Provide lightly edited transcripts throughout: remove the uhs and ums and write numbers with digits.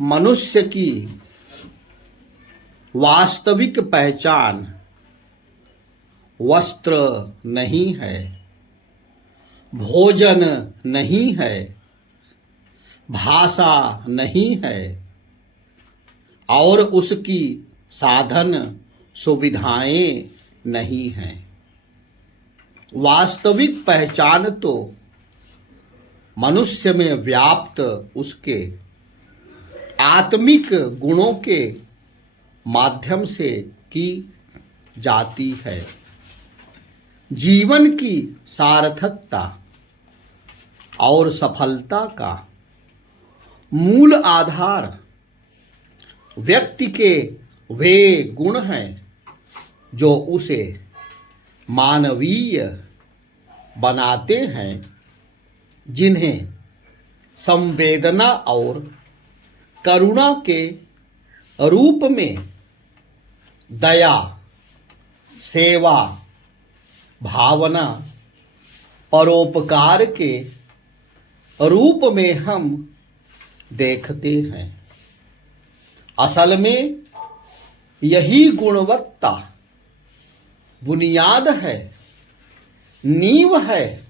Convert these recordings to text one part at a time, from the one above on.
मनुष्य की वास्तविक पहचान वस्त्र नहीं है, भोजन नहीं है, भाषा नहीं है और उसकी साधन सुविधाएं नहीं हैं। वास्तविक पहचान तो मनुष्य में व्याप्त उसके आत्मिक गुणों के माध्यम से की जाती है। जीवन की सार्थकता और सफलता का मूल आधार व्यक्ति के वे गुण हैं जो उसे मानवीय बनाते हैं, जिन्हें संवेदना और करुणा के रूप में दया, सेवा, भावना, परोपकार के रूप में हम देखते हैं। असल में यही गुणवत्ता बुनियाद है, नींव है,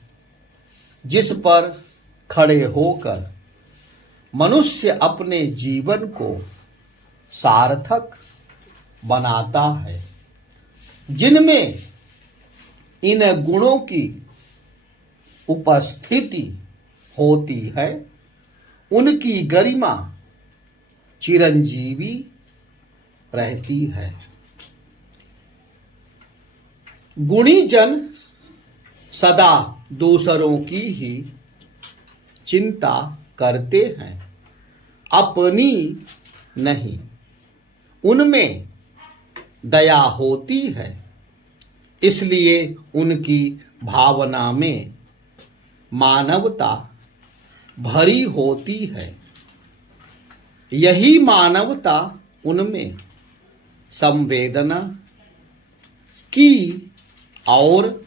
जिस पर खड़े होकर मनुष्य अपने जीवन को सार्थक बनाता है। जिनमें इन गुणों की उपस्थिति होती है, उनकी गरिमा चिरंजीवी रहती है। गुणी जन सदा दूसरों की ही चिंता करते हैं, अपनी नहीं। उनमें दया होती है, इसलिए उनकी भावना में मानवता भरी होती है। यही मानवता उनमें संवेदना की और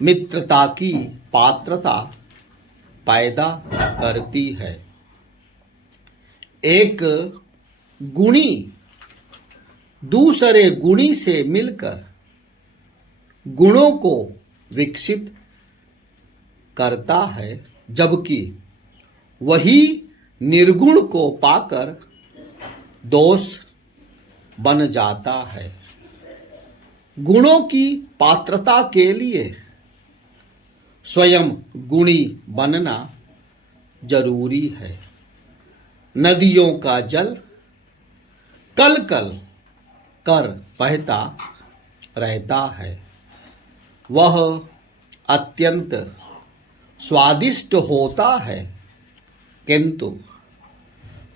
मित्रता की पात्रता पैदा करती है। एक गुणी दूसरे गुणी से मिलकर गुणों को विकसित करता है, जबकि वही निर्गुण को पाकर दोष बन जाता है। गुणों की पात्रता के लिए स्वयं गुणी बनना जरूरी है। नदियों का जल कल कल कर बहता रहता है, वह अत्यंत स्वादिष्ट होता है, किंतु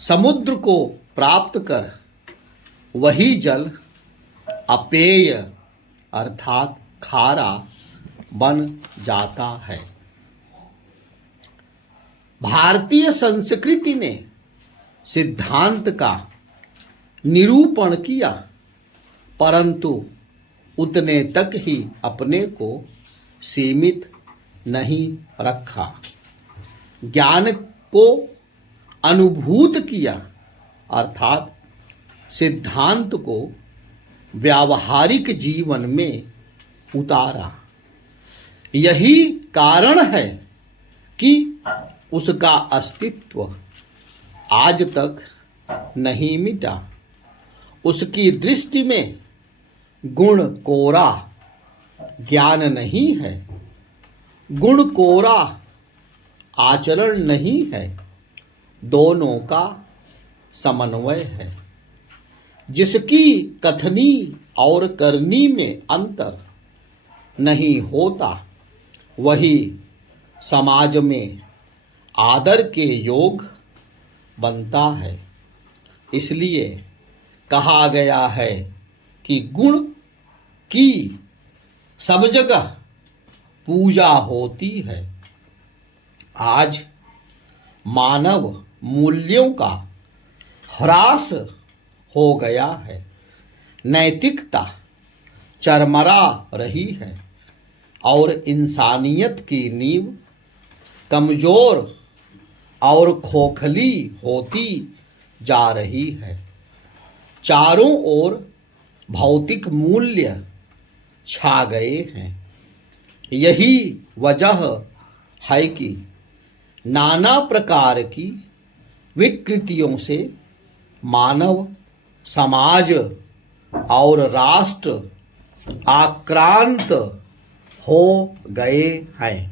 समुद्र को प्राप्त कर वही जल अपेय अर्थात खारा बन जाता है। भारतीय संस्कृति ने सिद्धांत का निरूपण किया, परंतु उतने तक ही अपने को सीमित नहीं रखा। ज्ञान को अनुभूत किया, अर्थात सिद्धांत को व्यावहारिक जीवन में उतारा। यही कारण है कि उसका अस्तित्व आज तक नहीं मिटा। उसकी दृष्टि में गुण कोरा ज्ञान नहीं है, गुण कोरा आचरण नहीं है, दोनों का समन्वय है। जिसकी कथनी और करनी में अंतर नहीं होता, वही समाज में आदर के योग बनता है। इसलिए कहा गया है कि गुण की सब जगह पूजा होती है। आज मानव मूल्यों का ह्रास हो गया है, नैतिकता चरमरा रही है और इंसानियत की नींव कमजोर और खोखली होती जा रही है। चारों ओर भौतिक मूल्य छा गए हैं। यही वजह है कि नाना प्रकार की विकृतियों से मानव समाज और राष्ट्र आक्रांत हो गए हैं।